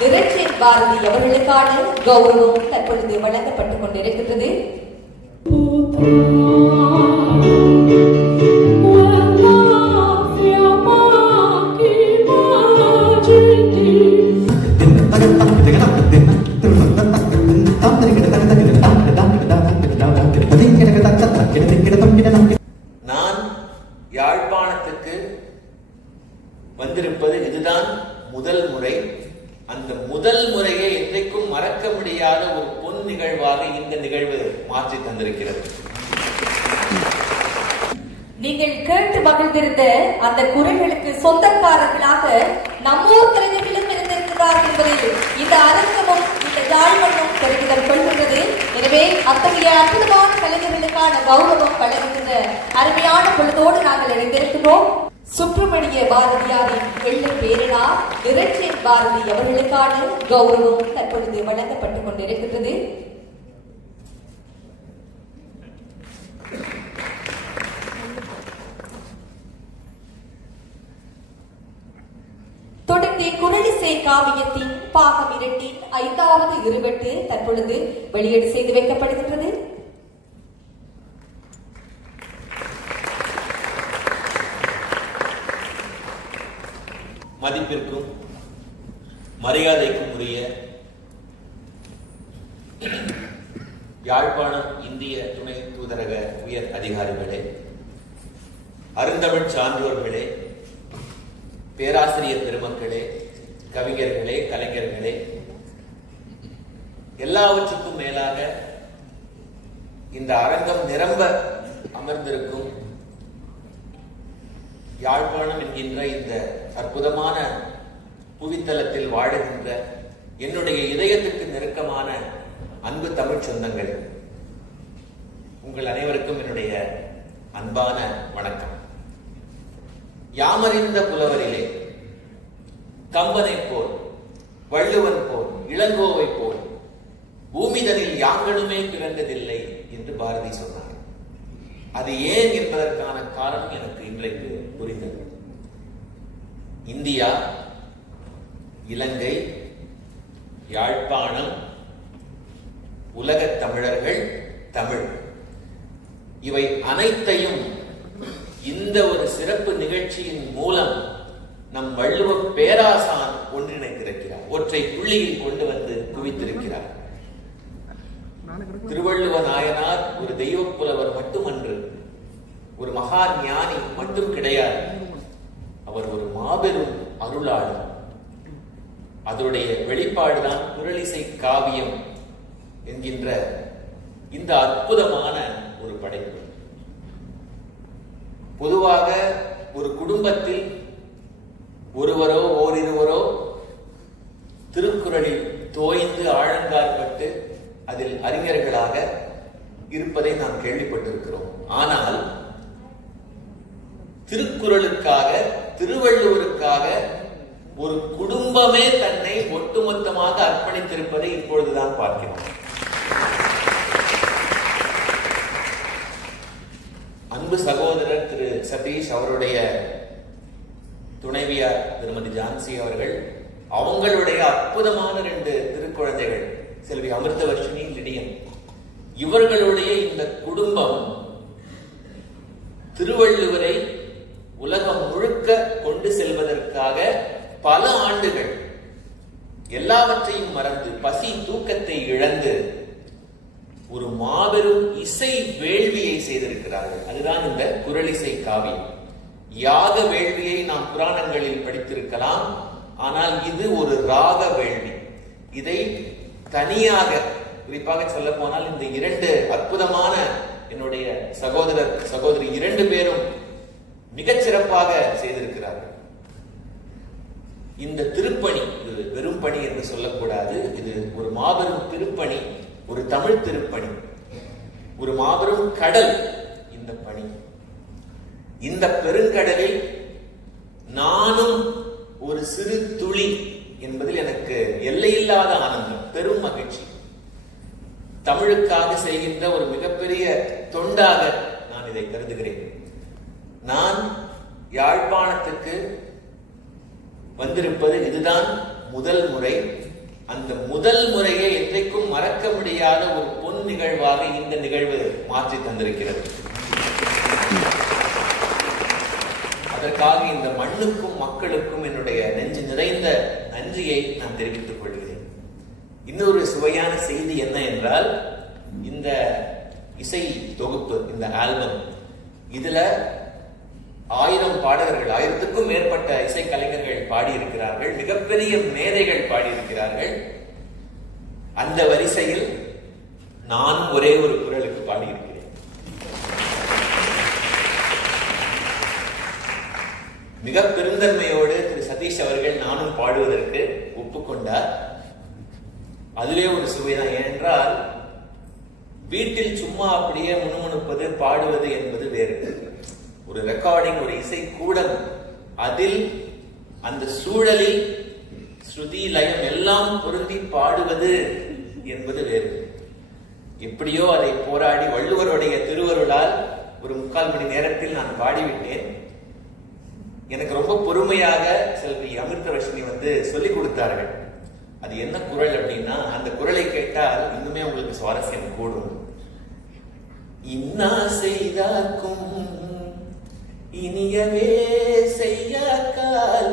நிரஞ்சன் பாரதி அவர்களுக்கான கௌரவம் தற்பொழுது வழங்கப்பட்டுக் கொண்டிருக்கின்றது. நான் யாழ்ப்பாணத்துக்கு வந்திருப்பது இதுதான் முதல் முறை. அந்த முதல் முறையை என்றைக்கும் மறக்க முடியாத ஒரு பொன் நிகழ்வாக இந்த நிகழ்வு மாற்றி தந்திருக்கிறது. நீங்கள் கேட்டு மகிழ்ந்திருந்த அந்த குரல்களுக்கு சொந்தக்காரர்களாக நம்மூர் கலைஞர்களும் இருந்திருக்கிறார் என்பதில் இந்த அரங்கமும் இந்த யாழ்மண்ணும் பெருமிதம் கொள்கின்றது. எனவே அத்தகைய அற்புதமான கலைஞர்களுக்கான கௌரவம் வழங்குகின்ற அருமையான பொழுதோடு நாங்கள் இணைந்திருக்கிறோம். சுப்பிரமணிய பாரதியாரின் வெள்ளை பேரனா நிரஞ்சன் பாரதி அவர்களுக்கான கௌரவம் தற்பொழுது வழங்கப்பட்டுக் கொண்டிருக்கின்றது. தொடர்ந்து குரலிசை காவியத்தின் பாகம் 2 5வது இருவெட்டு தற்பொழுது வெளியீடு செய்து வைக்கப்படுகின்றது. மதிப்பிற்கும் மரியாதைக்கும் உரிய யாழ்ப்பாணம் இந்திய துணை தூதரக உயர் அதிகாரிகளே, அருந்தமிழ் சான்றோர்களே, பேராசிரியர் பெருமக்களே, கவிஞர்களே, கலைஞர்களே, எல்லாவற்றுக்கும் மேலாக இந்த அரங்கம் நிரம்ப அமர்ந்திருக்கும் யாழ்ப்பாணம் என்கின்ற இந்த அற்புதமான புவித்தலத்தில் வாழுகின்ற என்னுடைய இதயத்துக்கு நெருக்கமான அன்பு தமிழ் சொந்தங்கள், உங்கள் அனைவருக்கும் என்னுடைய அன்பான வணக்கம். யாமறிந்த புலவரிலே கம்பனை போல், வள்ளுவன் போல், இளங்கோவை போல் பூமிதனில் யாங்கனுமே பிறந்ததில்லை என்று பாரதி சொன்னார். அது ஏன் என்பதற்கான காரணம் எனக்கு இன்றைக்கு புரிந்தது. இந்தியா, இலங்கை, யாழ்ப்பாணம், உலகத் தமிழர்கள், தமிழ், இவை அனைத்தையும் இந்த ஒரு சிறப்பு நிகழ்ச்சியின் மூலம் நம் வள்ளுவ பேராசான் ஒன்றிணைத்திருக்கிறார். ஒற்றை புள்ளியில் கொண்டு வந்து குவித்திருக்கிறார். திருவள்ளுவ நாயனார் ஒரு தெய்வ புலவர் மட்டுமன்று, ஒரு மகா ஞானி மட்டும் கிடையாது. அவர் ஒரு மாபெரும் அருளாளர். அதனுடைய வெளிப்பாடுதான் குரலிசை காவியம் என்கின்ற இந்த அற்புதமான ஒரு படைப்பு. பொதுவாக ஒரு குடும்பத்தில் ஒருவரோ ஓரிருவரோ திருக்குறளில் தோய்ந்து ஆழங்காற்பட்டு அதில் அறிஞர்களாக இருப்பதை நாம் கேள்விப்பட்டிருக்கிறோம். ஆனால் திருக்குறளுக்காக, திருவள்ளுவருக்காக ஒரு குடும்பமே தன்னை ஒட்டுமொத்தமாக அர்ப்பணித்திருப்பதை இப்பொழுதுதான் பார்க்கிறோம். அன்பு சகோதரர் திரு சதீஷ் அவருடைய துணைவியார் திருமதி ஜான்சி அவர்கள், அவங்களுடைய அற்புதமான 2 திருக்குழந்தைகள் செல்வி அமிர்தவர்ஷினி, லிடியன், இவர்களுடைய இந்த குடும்பம் திருவள்ளுவரை உலகம் முழுக்க கொண்டு செல்வதற்காக பல ஆண்டுகள் எல்லாவற்றையும் மறந்து, பசி தூக்கத்தை இழந்து ஒரு மாபெரும் இசை வேள்வியை செய்திருக்கிறார்கள். அதுதான் இந்த குரலிசை காவியம். யாக வேள்வியை நாம் புராணங்களில் படித்திருக்கலாம். ஆனால் இது ஒரு ராக வேள்வி. இதை தனியாக, குறிப்பாக சொல்ல போனால் இந்த 2 அற்புதமான என்னுடைய சகோதரர் சகோதரி 2 பேரும் மிகச் சிறப்பாக செய்திருக்கிறார்கள். இந்த திருப்பணி, இது வெறும் பணி என்று சொல்லக்கூடாது. இது ஒரு மாபெரும் திருப்பணி, ஒரு தமிழ் திருப்பணி, ஒரு மாபெரும் கடல். இந்த பணி, இந்த பெருங்கடலில் நானும் ஒரு சிறு துளி என்பதில் எனக்கு எல்லையில்லாத ஆனந்தம், பெரும் மகிழ்ச்சி. தமிழுக்காக செய்கின்ற ஒரு மிகப்பெரிய தொண்டாக நான் இதை கருதுகிறேன். நான் யாழ்ப்பாணத்துக்கு வந்திருப்பது இதுதான் முதல் முறை. அந்த முதல் முறையை என்றைக்கும் மறக்க முடியாத ஒரு பொன் நிகழ்வாக இந்த நிகழ்வு மாற்றி தந்திருக்கிறது. அதற்காக இந்த மண்ணுக்கும் மக்களுக்கும் என்னுடைய நெஞ்சு நிறைந்த நன்றியை நான் தெரிவித்துக் கொள்கிறேன். இன்னொரு சுவையான செய்தி என்ன என்றால், இந்த இசை தொகுப்பு, இந்த ஆல்பம், இதுல 1000 பாடகர்கள், 1000க்கும் மேற்பட்ட இசை கலைஞர்கள் பாடியிருக்கிறார்கள், மிகப்பெரிய மேதைகள் பாடியிருக்கிறார்கள். அந்த வரிசையில் நான் ஒரே ஒரு குரலுக்கு பாடியிருக்கிறேன். மிக பெருந்தன்மையோடு திரு சதீஷ் அவர்கள் நானும் பாடுவதற்கு ஒப்புக்கொண்டார். அதுவே ஒரு சுவைதான். ஏனென்றால் வீட்டில் சும்மா அப்படியே முணுமுணுப்பது, பாடுவது என்பது வேறு. ஒரு ரெக்கார்டிங், ஒரு இசை கூடம், அதில் அந்த சூழலில் ஸ்ருதி லயம் எல்லாம் பொருந்தி பாடுவது என்பது வேறு. எப்படியோ அதை போராடி வள்ளுவருடைய திருவருளால் ஒரு 3/4 மணி நேரத்தில் நான் பாடிவிட்டேன். எனக்கு ரொம்ப பொறுமையாக செல்வி அமிர்தவர்ஷினி சொல்லிக் கொடுத்தார்கள். அது என்ன குரல் அப்படின்னா, அந்த குரலை கேட்டால் இன்னுமே உங்களுக்கு சுவாரஸ்யம் கூடும். இன்னா செய்தாக்கும் இனியவே செய்யாக்கால்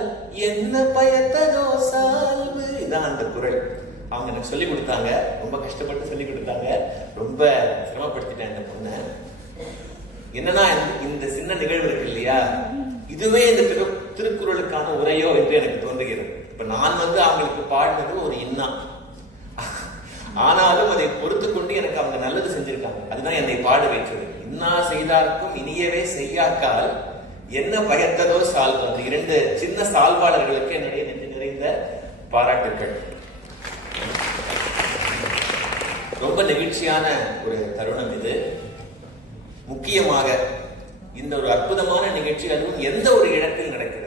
என்ன பயத்ததோ சால்வு. இதான் அந்த குரல். அவங்க எனக்கு சொல்லிக் கொடுத்தாங்க, ரொம்ப கஷ்டப்பட்டு சொல்லிக் கொடுத்தாங்க. ரொம்ப சிரமப்படுத்திட்டேன் இந்த பொண்ணை. என்னன்னா, இந்த சின்ன நிகழ்வு இருக்கு இல்லையா, இதுவே இந்த திருக்குறளுக்கான உரையோ என்று எனக்கு தோன்றுகிறது. இப்ப நான் அவங்களுக்கு பாடினது ஒரு இன்னா, ஆனாலும் அதை பொறுத்து கொண்டு எனக்கு அவங்க நல்லது செஞ்சிருக்காங்க. அதுதான் என்னை பாட வைத்தது. இன்னா செய்தார்க்கும் இனியவே செய்யாக்கால் என்ன பயத்ததோ சால்வு. அந்த 2 சின்ன சால்வாளர்களுக்கு என்னுடைய நெஞ்சு நிறைந்த பாராட்டுக்கள். ரொம்ப நெகிழ்ச்சியான ஒரு தருணம் இது. முக்கியமாக இந்த ஒரு அற்புதமான நிகழ்ச்சி, அதுவும் எந்த ஒரு இடத்தில் நடக்கிறது,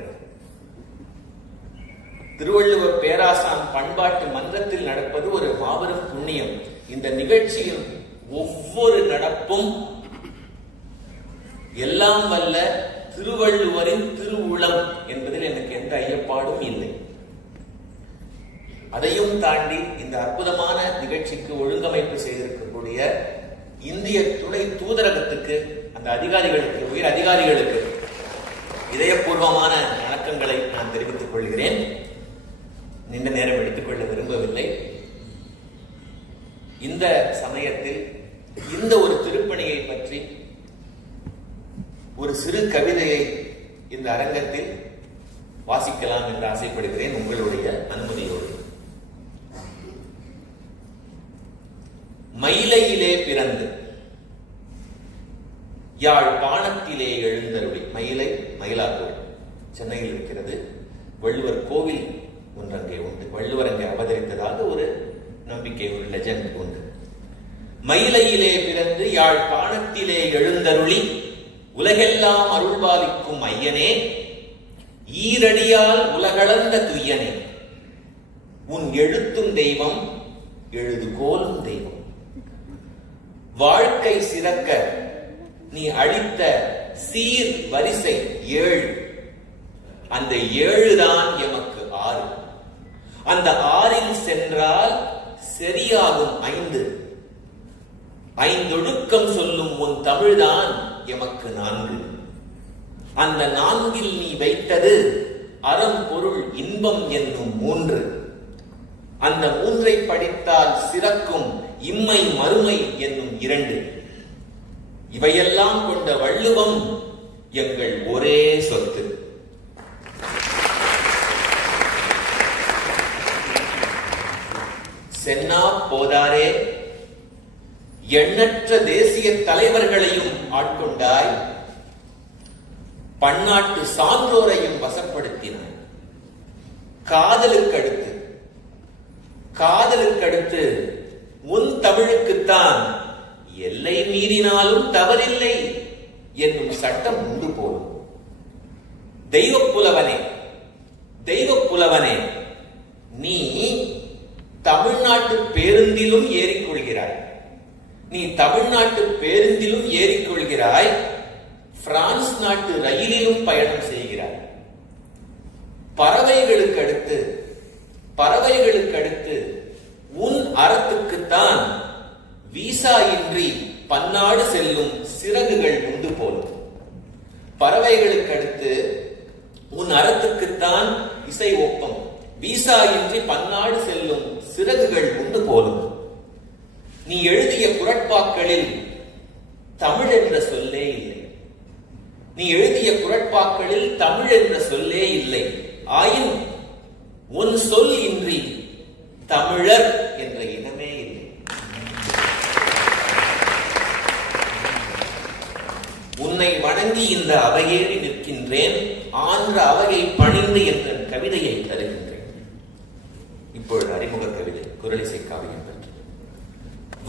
திருவள்ளுவர் பேராசான் பண்பாட்டு மன்றத்தில் நடப்பது ஒரு மாபெரும் புண்ணியம். இந்த நிகழ்ச்சியில் ஒவ்வொரு நடப்பும் எல்லாம் வல்ல திருவள்ளுவரின் திருவுளம் என்பதில் எனக்கு எந்த ஐயப்பாடும் இல்லை. அதையும் தாண்டி இந்த அற்புதமான நிகழ்ச்சிக்கு ஒழுங்கமைப்பு செய்திருக்கக்கூடிய இந்திய துணை தூதரகத்துக்கு, அந்த அதிகாரிகளுக்கு, உயர் அதிகாரிகளுக்கு இதயபூர்வமான வணக்கங்களை நான் தெரிவித்துக் கொள்கிறேன். நீண்ட நேரம் எடுத்துக்கொள்ள விரும்பவில்லை. இந்த சமயத்தில் இந்த ஒரு திருப்பணியை பற்றி ஒரு சிறு கவிதையை இந்த அரங்கத்தில் வாசிக்கலாம் என்று ஆசைப்படுகிறேன், உங்களுடைய அனுமதியோடு. மயிலையிலே பிறந்து யாழ்ப்பாணத்திலே எழுந்தருளி. மயிலை மயிலாப்பூர் சென்னையில் இருக்கிறது. வள்ளுவர் கோவில் ஒன்று அங்கே உண்டு. வள்ளுவர் அங்கே அவதரித்ததாக ஒரு நம்பிக்கை, ஒரு லெஜண்ட் உண்டு. மயிலையிலே பிறந்து யாழ்ப்பாணத்திலே எழுந்தருளி உலகெல்லாம் அருள்பாலிக்கும் ஐயனே, ஈரடியால் உலகளந்த துய்யனே, உன் எழுத்தும் தெய்வம் எழுதுகோலும் தெய்வம். வாழ்க்கை சிறக்க நீ அளித்த சீர் வரிசை 7. அந்த 7 தான் எமக்கு 6. அந்த 6இல் சென்றால் சரியாகும் 5. 5 ஒழுக்கம் சொல்லும் உன் தமிழ்தான் எமக்கு 4. அந்த 4இல் நீ வைத்தது அறம் பொருள் இன்பம் என்னும் 3. அந்த 3ஐ படித்தால் சிறக்கும் இம்மை மறுமை என்னும் 2. இவையெல்லாம் கொண்ட வள்ளுவம் எங்கள் ஒரே சொத்து. சென்னா போதாரே, எண்ணற்ற தேசிய தலைவர்களையும் ஆட்கொண்டாய், பன்னாட்டு சான்றோரையும் வசப்படுத்தினாய். காதலுக்கடுத்து உன் தமிழுக்குத்தான் எல்லை மீறினாலும் தவறில்லை என்னும் சட்டம் உண்டு போலும். தெய்வப்புலவனே, நீ தமிழ்நாட்டு பேருந்திலும் ஏறிக்கொள்கிறாய். பிரான்ஸ் நாட்டு ரயிலிலும் பயணம் செய்கிறாய். பறவைகளுக்கு அடுத்து உன் அறத்துக்குத்தான் வீசா இன்றி பன்னாடு செல்லும் சிறகுகள் உண்டு போலும். பறவைகளுக்கு அடுத்து உன் அறத்துக்குத்தான் இசை ஒப்பம். வீசா இன்றி பன்னாடு செல்லும் சிறகுகள் உண்டு போலும். நீ எழுதிய குறட்பாக்களில் தமிழ் என்ற சொல்லே இல்லை. நீ எழுதிய குறட்பாக்களில் தமிழ் என்ற சொல்லே இல்லை. ஆயின் உன் சொல் இன்றி தமிழர் என்ற இனமே இல்லை. உன்னை வணங்கி இந்த அவையேறி நிற்கின்றேன், ஆன்ற அவையை பணிந்து என்ற கவிதையை தருகின்றேன். இப்பொழுது அறிமுக கவிதை குறளிசை காவியம் பற்றி.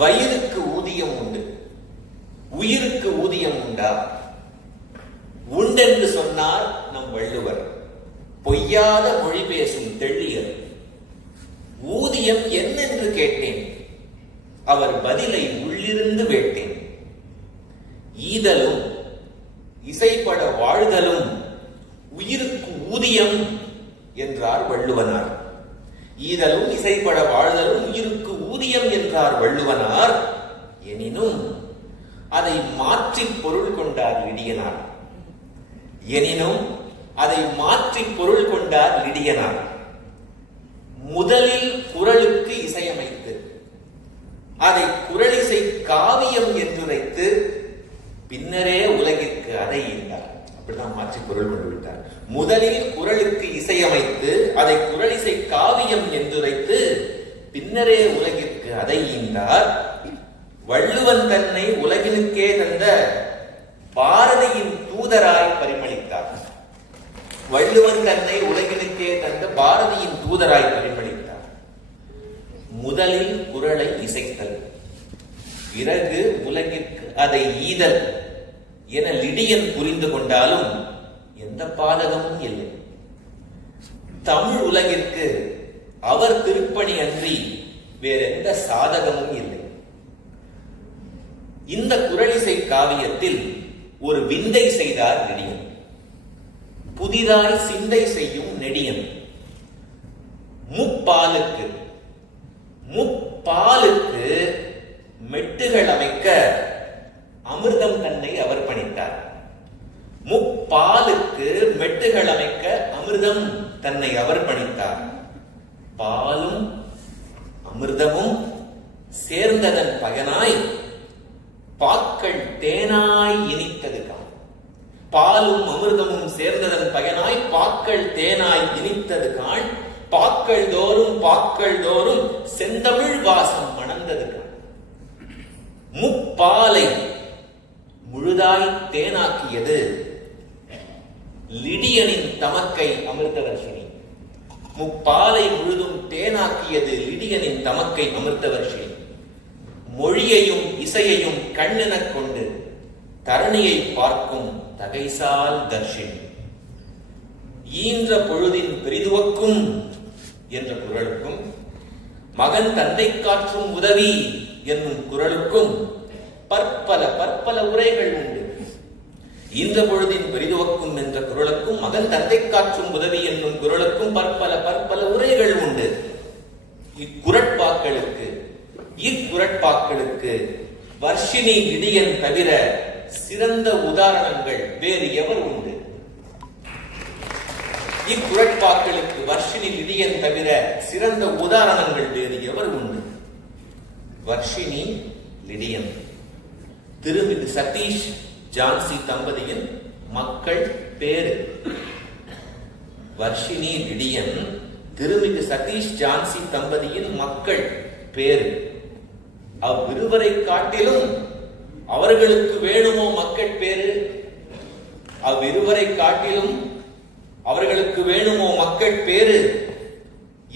வயிறுக்கு ஊதியம் உண்டு, உயிருக்கு ஊதியம் உண்டா? உண்டென்று சொன்னார் நம் வள்ளுவர், பொய்யாத மொழி பேசும் தெள்ளியர். ஊதியம் என்னென்று கேட்டேன், அவர் பதிலை உள்ளிருந்து வேட்டேன். ஈதலும் இசைப்பட வாழ்தலும் உயிருக்கு ஊதியம் என்றார் வள்ளுவனார். ஈதலும் இசைப்பட வாழ்தலும் உயிருக்கு ஊதியம் என்றார் வள்ளுவனார். எனினும் அதை மாற்றி பொருள் கொண்டார் லிடியனார். எனினும் அதை மாற்றி பொருள் கொண்டார் லிடியனார். முதலில் குறளுக்கு இசையமைத்து அதை குறளிசை காவியம் என்றுரைத்து பின்னரே உலகிற்கு அதை ஈந்தார். அப்படிதான் மாற்றி பொருள் கொண்டு விட்டார். முதலில் குறளுக்கு இசையமைத்து அதை குறளிசை காவியம் என்றுரைத்து பின்னரே உலகிற்கு அதை ஈந்தார். வள்ளுவன் தன்னை உலகினுக்கே தந்த பாரதியின் தூதராய் பரிமளித்தார். வள்ளுவன் தன்னை உலகினுக்கே தந்த பாரதியின் தூதராய் பரிமளித்தார். முதலில் குறளை இசைத்தல், பிறகு உலகிற்கு அதை ஈதல் என லிடியன் புரிந்து கொண்டாலும் எந்த பாதகமும் இல்லை. தமிழ் உலகிற்கு அவர் திருப்பணி அன்றி வேறெந்த சாதகமும் இல்லை. இந்த குறளிசை காவியத்தில் ஒரு விந்தை செய்தார் நெடியன். புதிதாய் சிந்தை செய்யும் நெடியன். முப்பாலுக்கு மெட்டுகள் அமைக்க அமிர்தம் தன்னை அவர் பணித்தார். முப்பாலுக்கு மெட்டுகள் அமைக்க அமிர்தம் தன்னை அவர் பணித்தார். பாலும் அமிர்தமும் சேர்ந்ததன் பயனாய் பாக்கள் தேனாய் இனித்தது காண். பாலும் அமிர்தமும் சேர்ந்ததன் பயனாய் பாக்கள் தேனாய் இனித்தது காண். பாக்கள் தோறும் செந்தமிழ் வாசம் மணந்தது காண். முப்பாலை முழுதாய் தேனாக்கியது லிடியனின் தமக்கை அமிர்தவர்ஷினி. முப்பாலை முழுதும் தேனாக்கியது லிடியனின் தமக்கை அமிர்தவர்ஷினி. மொழியையும் இசையையும் கண்ணெனக் கொண்டு தரணியை பார்க்கும் தகைசால் தர்ஷினி. ஈன்ற பொழுதின் பெரிதுவக்கும் என்ற குறளுக்கும் மகன் தந்தை காற்றும் உதவி என்னும் குறளுக்கும் பற்பல உரைகள் உண்டு. ஈன்ற பொழுதின் பெரிதுவக்கும் என்ற குறளுக்கும் மகன் தந்தை காற்றும் உதவி என்னும் குறளுக்கும் பற்பல உரைகள் உண்டு. இக்குறட்பாக்களுக்கு வர்ஷினி லிடியன் தவிர சிறந்த உதாரணங்கள் வேறு எவர் உண்டு? இக்குறட்பாக்களுக்கு வர்ஷினி லிடியன் தவிர சிறந்த உதாரணங்கள் வேறு எவர் உண்டு? வர்ஷினி லிடியன் திருமிகு சதீஷ் ஜான்சி தம்பதியின் மக்கள் பேரு. வர்ஷினி லிடியன் திருமிகு சதீஷ் ஜான்சி தம்பதியின் மக்கள் பேரு. அவ்விருவரை காட்டிலும் அவர்களுக்கு வேணுமோ மக்கள் பேரு? அவ்விருவரை காட்டிலும் அவர்களுக்கு வேணுமோ மக்கள் பேரு?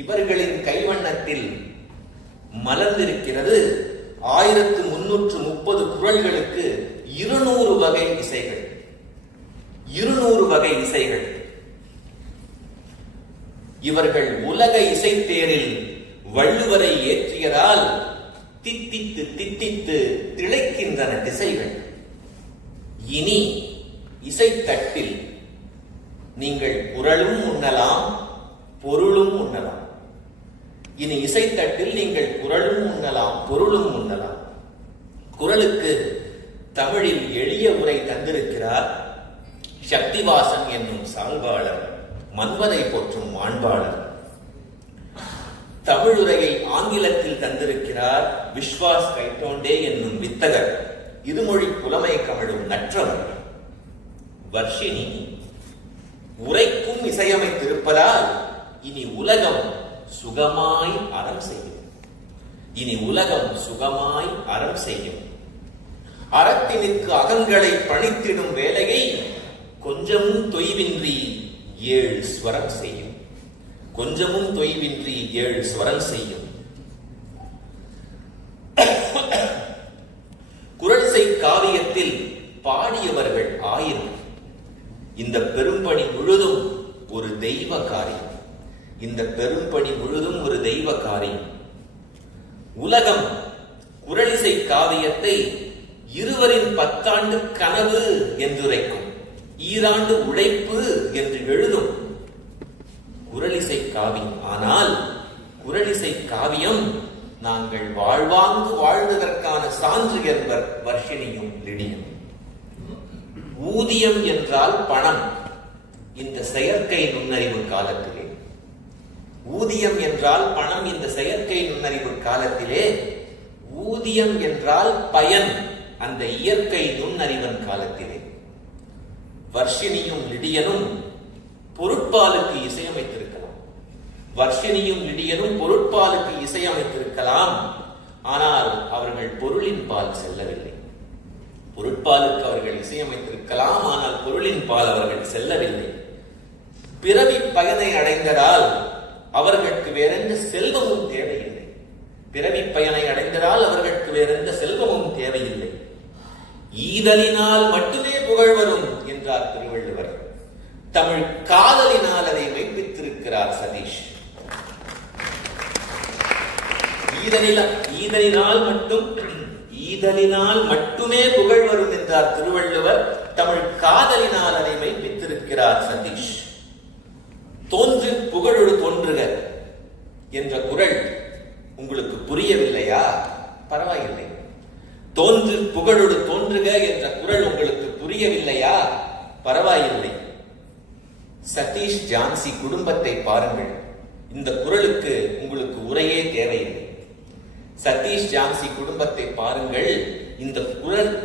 இவர்களின் கைவண்ணத்தில் மலர்ந்திருக்கிறது 1330 குறள்களுக்கு 200 வகை இசைகள். 200 வகை இசைகள். இவர்கள் உலக இசைத்தேரில் வள்ளுவரை ஏற்றியதால் தித்தித்து திளைக்கின்றன திசைகள். இனி இசைத்தட்டில் நீங்கள் குறளும் உண்ணலாம், பொருளும் உண்ணலாம். இனி இசைத்தட்டில் நீங்கள் குரலும் உண்ணலாம், பொருளும் உண்ணலாம். குரலுக்கு தமிழில் எளிய உரை தந்திருக்கிறார் சக்திவாசன் என்னும் சால்வாளர், மன்மதை போற்றும் மாண்பாளர். தமிழுரையை ஆங்கிலத்தில் தந்திருக்கிறார் விஸ்வாஸ் கைட்டோண்டே என்னும் வித்தகர், இருமொழி புலமை கமழும் நற்றவர். வர்ஷினி உரைக்கும் இசையமைத்திருப்பதால் இனி உலகம் சுகமாய் அறம் செய்யும். இனி உலகம் சுகமாய் அறம் செய்யும். அறத்தினுக்கு அகங்களை பணித்திடும் வேலையை கொஞ்சமும் தொய்வின்றி 7 ஸ்வரம் செய்யும். கொஞ்சமும் தொய்வின்றி 7 ஸ்வரம் செய்யும். குரலிசை காவியத்தில் பாடியவர்கள் 1000. இந்த பெரும்பணி முழுதும் ஒரு தெய்வ காரியம். இந்த பெரும்பணி முழுதும் ஒரு தெய்வ காரியம். உலகம் குரலிசை காவியத்தை 20 10 கனவு என்றுரைக்கும், ஈராண்டு உழைப்பு என்று எழுதும். குரலிசை காவியம். ஆனால் குரலிசை காவியம் நாங்கள் வாழ்வாங்கு வாழ்ந்ததற்கான சான்று என்பர் வர்ஷினியும் லிடியும். ஊதியம் என்றால் பணம். இந்த செயற்கை நுண்ணறிவு காலத்திலே ஊதியம் என்றால் பணம். இந்த செயற்கை நுண்ணறிவு காலத்திலே ஊதியம் என்றால் பயன். அந்த இயற்கை நுண்ணறிவன் காலத்திலே வர்ஷினியும் லிடியனும் பொருட்பாலுக்கு இசையமைத்திருக்கலாம். வர்ஷினியும் லிடியனும் பொருட்பாலுக்கு இசையமைத்திருக்கலாம். ஆனால் அவர்கள் பொருளின் பால் செல்லவில்லை. பொருட்பாலுக்கு அவர்கள் இசையமைத்திருக்கலாம், ஆனால் பொருளின் பால் அவர்கள் செல்லவில்லை. பிறவி பயனை அடைந்ததால் அவர்களுக்கு வேறெந்த செல்வமும் தேவையில்லை. பிறவி பயனை அடைந்ததால் அவர்களுக்கு வேறெந்த செல்வமும் தேவையில்லை. ஈதலினால் மட்டுமே புகழ் வரும் என்றார் திருவள்ளுவர். தமிழ் காதலினால் அதை மெய்ப்பித்திருக்கிறார் சதீஷ். ஈதலினால் மட்டுமே புகழ் வரும் என்றார் திருவள்ளுவர். தமிழ் காதலினால் அதை மெய்ப்பித்திருக்கிறார் சதீஷ். தோன்று புகழொடு தோன்றுக என்ற குறள் உங்களுக்கு புரியவில்லையா? பரவாயில்லை. தோன்று புகழொடு தோன்றுக என்ற குறள் உங்களுக்கு புரியவில்லையா? பரவாயில்லை. சதீஷ் ஜான்சி குடும்பத்தை பாருங்கள். இந்த குறளுக்கு உங்களுக்கு உரையே தேவையில்லை. சதீஷ் ஜான்சி குடும்பத்தை பாருங்கள். இந்த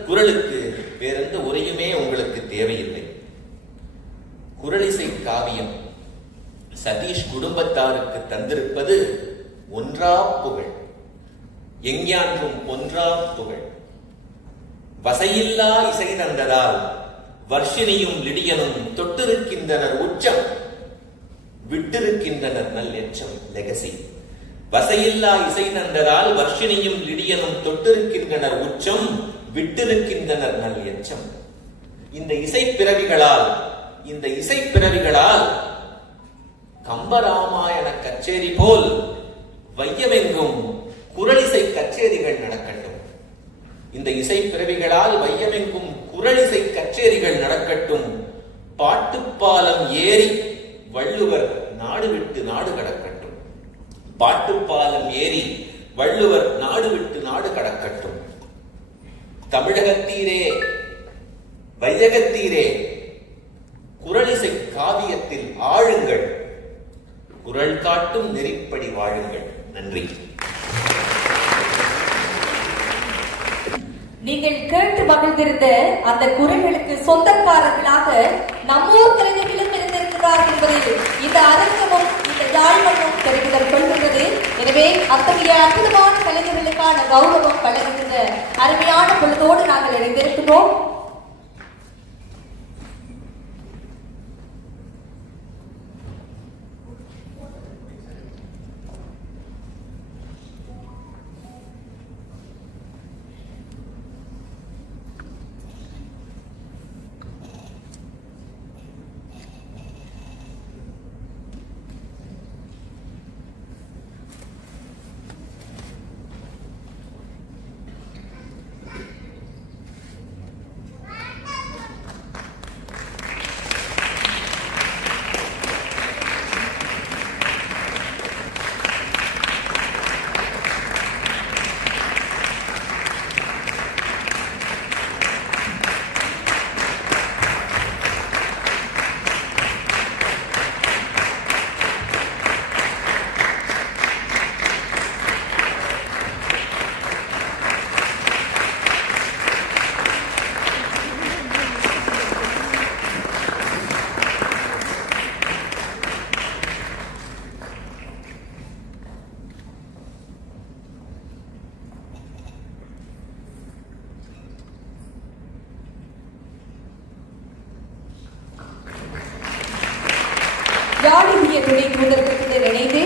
குறளுக்கு வேறெந்த உரையுமே உங்களுக்கு தேவையில்லை. குறளிசை காவியம் சதீஷ் குடும்பத்தாருக்கு தந்திருப்பது ஒன்றா புகழ், எஞ்ஞான்றும் ஒன்றா புகழ். வசையில்லா இசை தந்ததால் வர்ஷினியும் லிடியனும் தொட்டிருக்கின்றனர் உச்சம், விட்டிருக்கின்றனர் நல் எச்சம் லெகசி. வசையில்லா இசை தந்ததால் வர்ஷினியும் லிடியனும் தொட்டிருக்கின்றனர் உச்சம், விட்டிருக்கின்றனர் நல் எச்சம். இந்த இசை பிறவிகளால் கம்பராமாயண கச்சேரி போல் வையமெங்கும் குரலிசை கச்சேரிகள் நடக்கட்டும். இந்த இசை பிறவிகளால் வையமெங்கும் குரலிசை கச்சேரிகள் நடக்கட்டும். பாட்டுப்பாலம் ஏறி வள்ளுவர் நாடு விட்டு நாடு கடக்கட்டும். பாட்டுப்பாலம் ஏறி வள்ளுவர் நாடு விட்டு நாடு கடக்கட்டும். தமிழகத்தீரே வையகத்தீரே குரலிசை காவியத்தில் ஆழுங்கள், குரல் காட்டும் நெறிப்படி வாழுங்கள். நன்றி. நீங்கள் கேட்டு மகிழ்ந்திருந்த அந்த குரல்களுக்கு சொந்தக்காரர்களாக நம்மூர் கலைஞர்களும் இருந்திருக்கிறார் என்பதில் இந்த அரங்கமும் இந்த யாழ்மனும் பெருமிதம் கொள்கின்றது. எனவே அத்தகைய அற்புதமான கலைஞர்களுக்கான கௌரவம் வழங்குகின்ற அருமையான பொழுதோடு நாங்கள் இணைந்திருக்கிறோம். துணை தூதர்களுடன் இணைந்து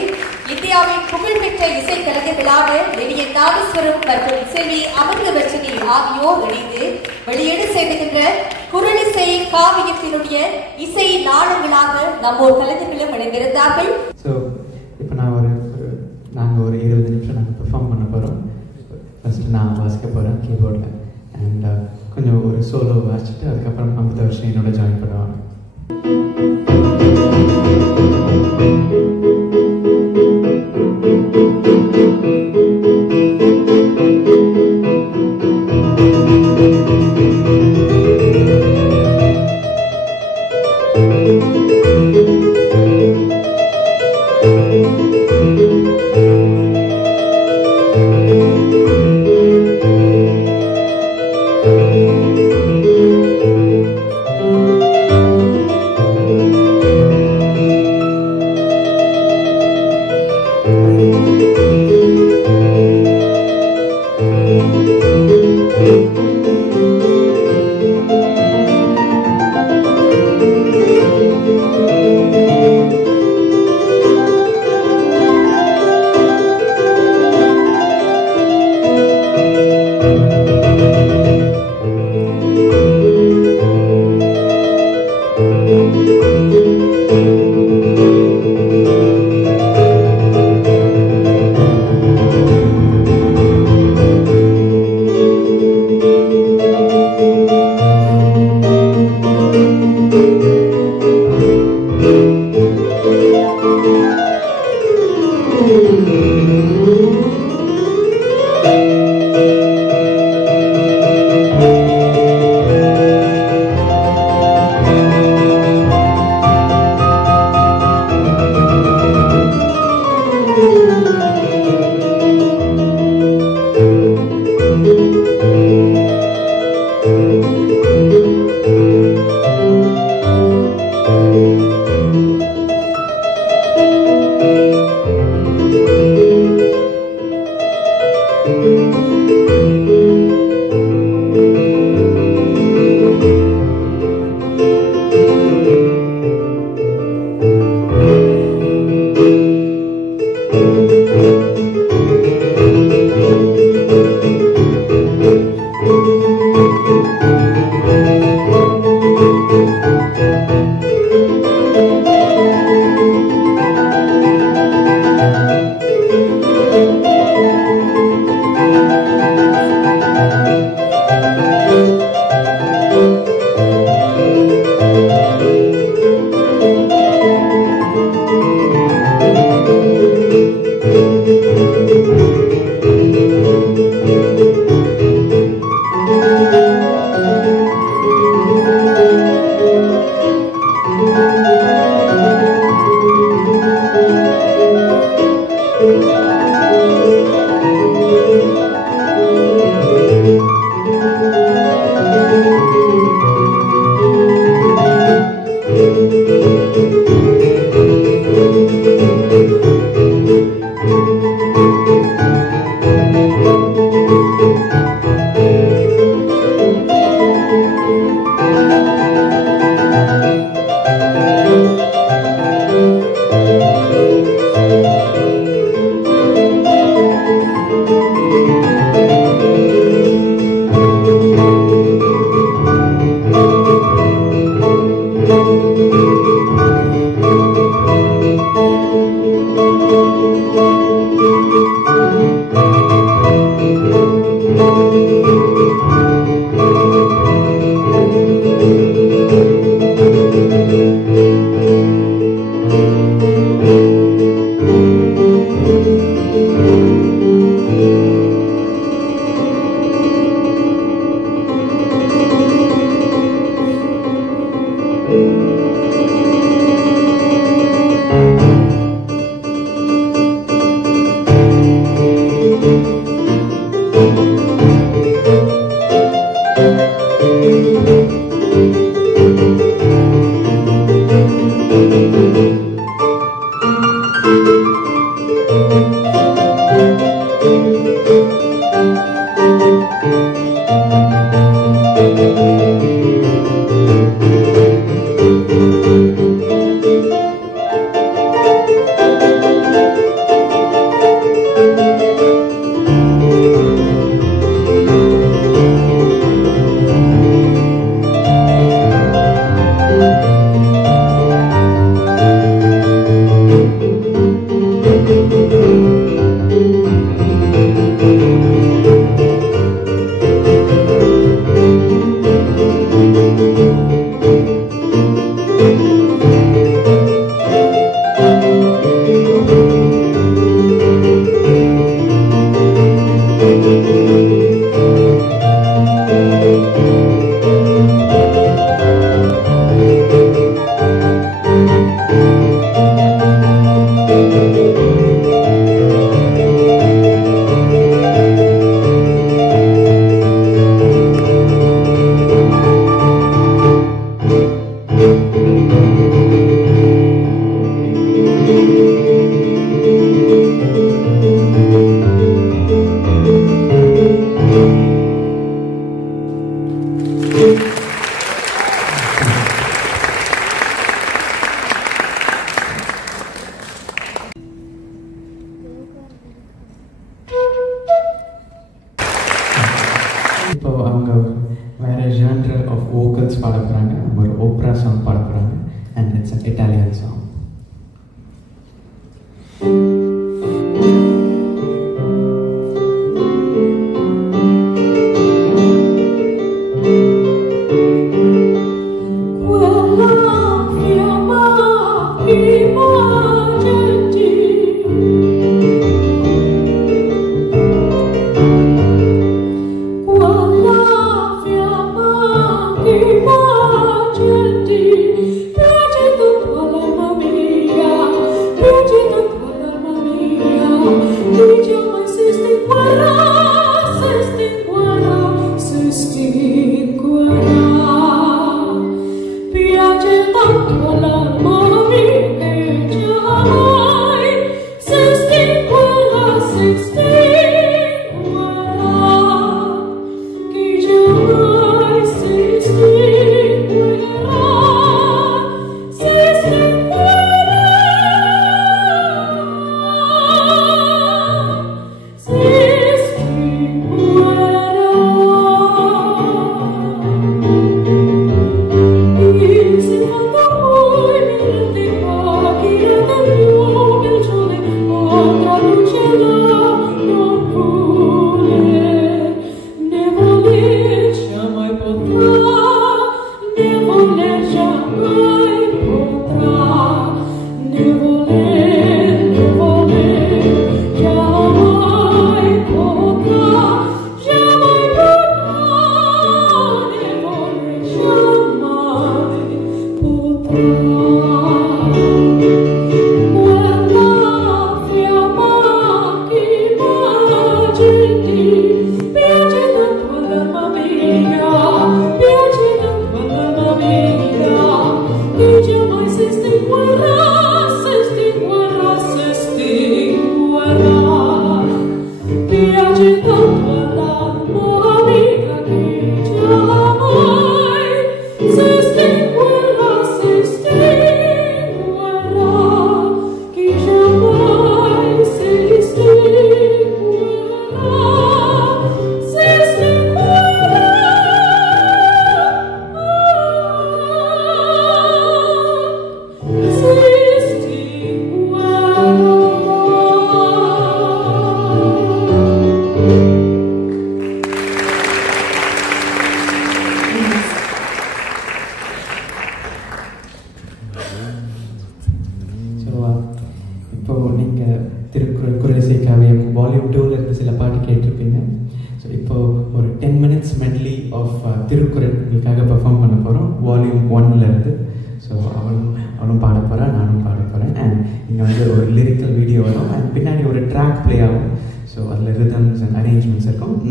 இந்தியாவின் புகழ்பெற்ற இசை கலைஞர்களான லெனியன் நாதஸ்வரம் மற்றும் செல்வி அமிர்தவர்ஷினி ஆகியோர் இணைந்து வெளியீடு செய்துகின்ற குரலிசை காவியத்தினுடைய இசை நாடங்களாக நம்மோர் கலைஞர்களும் இணைந்திருந்தார்கள். இப்போ நாங்கள் ஒரு 20 நிமிஷம் நாங்கள் பெர்ஃபார்ம் பண்ண போகிறோம். ஃபர்ஸ்ட் நான் வாசிக்க போகிறேன் கீபோர்டில் அண்ட் கொஞ்சம் ஒரு சோலோ வாசிச்சுட்டு அதுக்கப்புறம் அமிர்தவர்ஷினி என்னோட ஜாயின் பண்ணுவாங்க. ஓப்ரா சாங் பாட போகிறாங்க and it's an Italian song.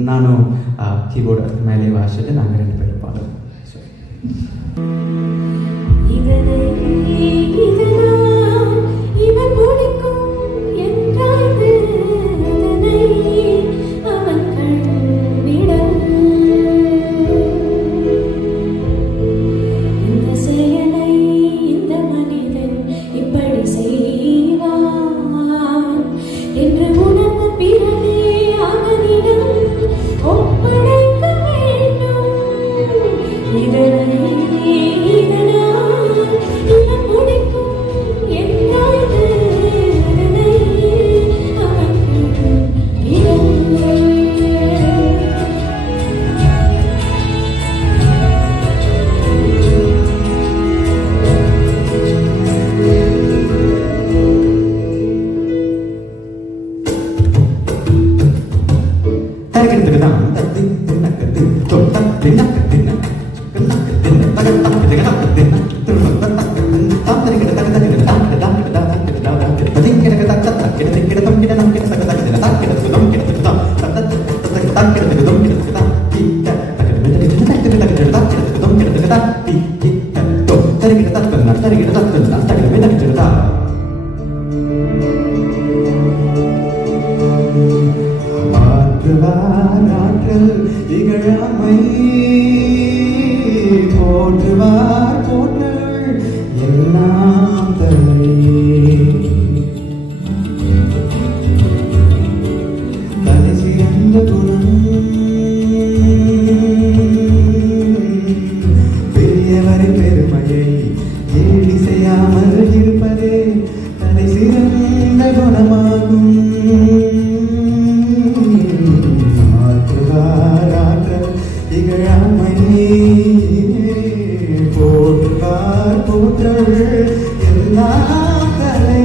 நானும் கீபோர்டு மேலே வாசிட்டு நாங்கள் 2 பேரும் பாடுவோம். பெரியவரை பெரும் பெருமையை ஏடி செய்யாமல் இருப்பதே தலை சிறந்த குணமாகும். ஆற்றுவாராற்றல் இகழாமை போற்றுவார் போற்றல் எல்லாம் தலை.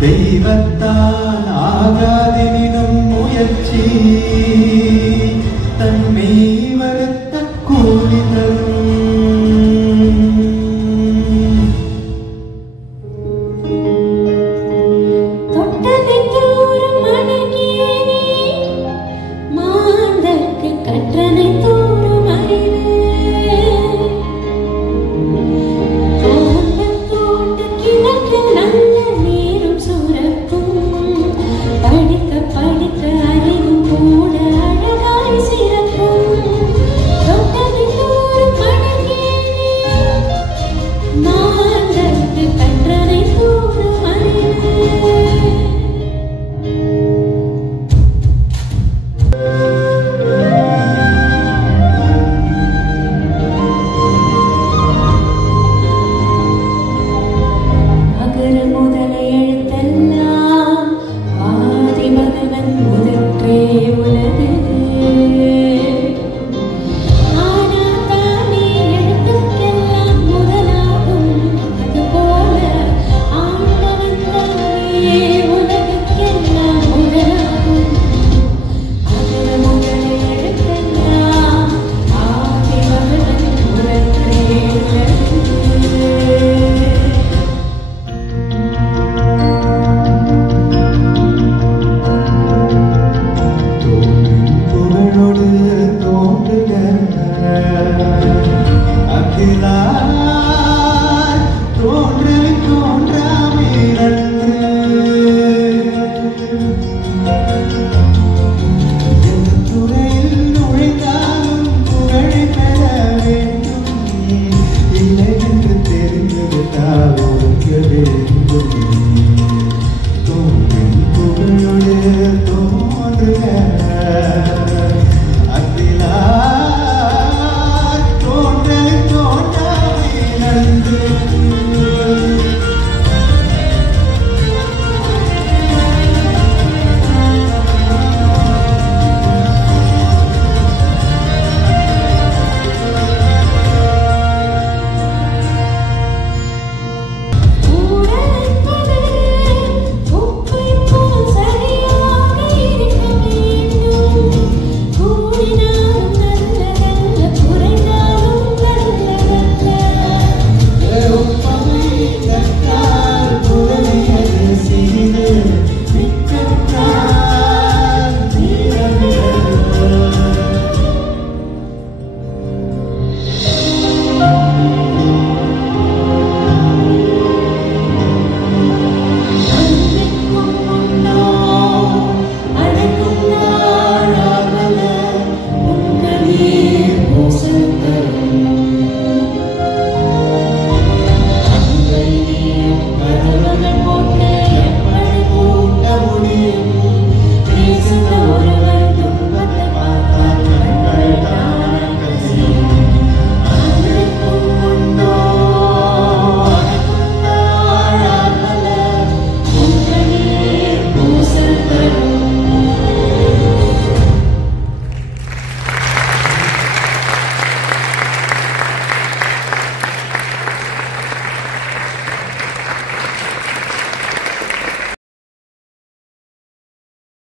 தெய்வத்தான் ஆகாதெனினும் முயற்சி